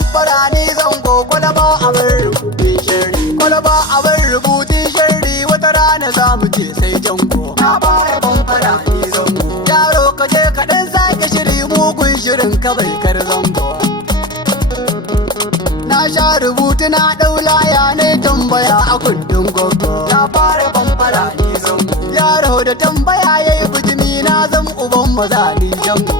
bambara ni zango kwalaba abin rubutun shirri. Kwalaba abin rubutun shirri wata rana za mu je sai jango. Na fara bambara ni zango. Yaro ka je ka dan sake shiri mugun shirin ka bai kar zango. Na sha rubutu na ɗaula ya ne tambaya a kundin gogo. Na fara bambara ni zango. Yaro da tambaya yayi bijimi na zam uban maza ni jango.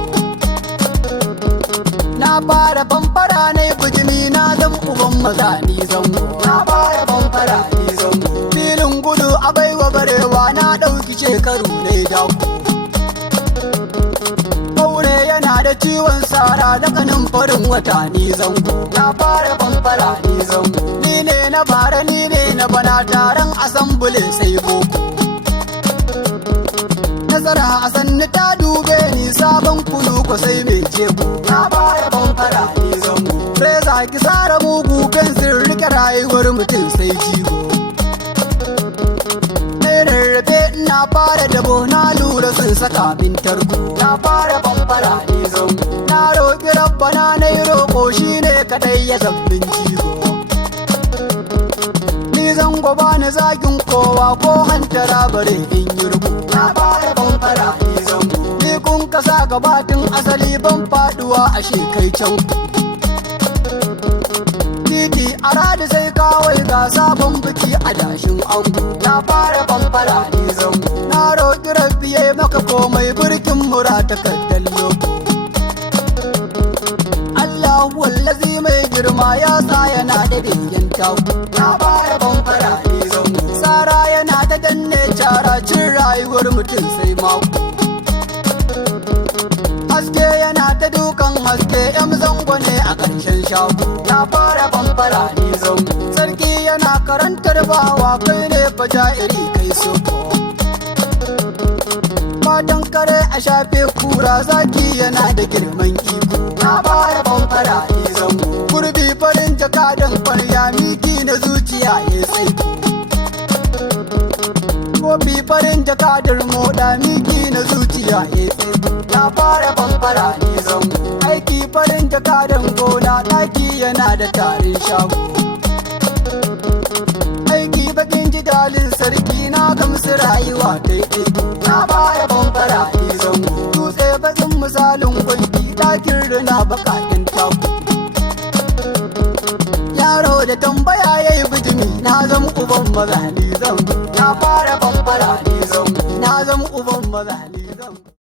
Na fara bambara ne bijimi na zam uban maza ni zango. Na fara bambara ni zango. Filin gudu a baiwa barewa na ɗauki shekaru ne dako. Aure yana da ciwon sara da kanin farin wata ni zango. Na fara bambara ni zango. Ni ne na bara ni ne na bana taron asambule sai boko. Nasara a sanni ta dube ni sabon kunu ko sai mai jego. Na fara bambara ni zango. Reza ki sara mugu fensir rike rayuwar mutum sai jigo. Rarrafe na fara dabo na lura sun saka min tarko. Na fara bambara ni zango. Na roƙi rabbana na yi roƙo shi ne kaɗai ya zabbin jigo. Ni zango ba ni zagin kowa ko hantara bare in yi rubu. Na fara bambara ni zango. Ni kun kasa gabatin asali ban faduwa a shekai can. Titi a rada sai kawai ga sabon biki a dashin ango. Na fara bambara ni zango. Na roƙi rabbi ya maka komai birkin mura takardar loko. Allahu wallazi mai girma ya sa yana da begen taku. Na fara bambara ni zango. Sara yana ta danne cara cin rayuwar mutum sai mako. Haske yana ta dukan haske yan zango ne a ƙarshen shago. Na fara bambara ni zango. Sarki yana karantar bawa kai ne fa ja'iri kai soko. Fatan kare a shafe kura zaki yana da girman iko. Na fara bambara ni zango. Gurbi farin jakadan kwarya miki na zuciya ya sai. Kofi farin jakadar moda miki na zuciya ya sai. Na fara bambara ni zango. Aiki farin jakadan gona ɗaki yana da tarin shago. Aiki bakin jidalin sarki na gamsu rayuwa daidai. Na fara bambara ni zango. Dutse bakin misalin kwalbi ɗakin rina bakakin taku. Yaro da tambaya yayi bijimi na zam uban maza ni zango. Na fara bambara ni zango. Na zam uban maza ni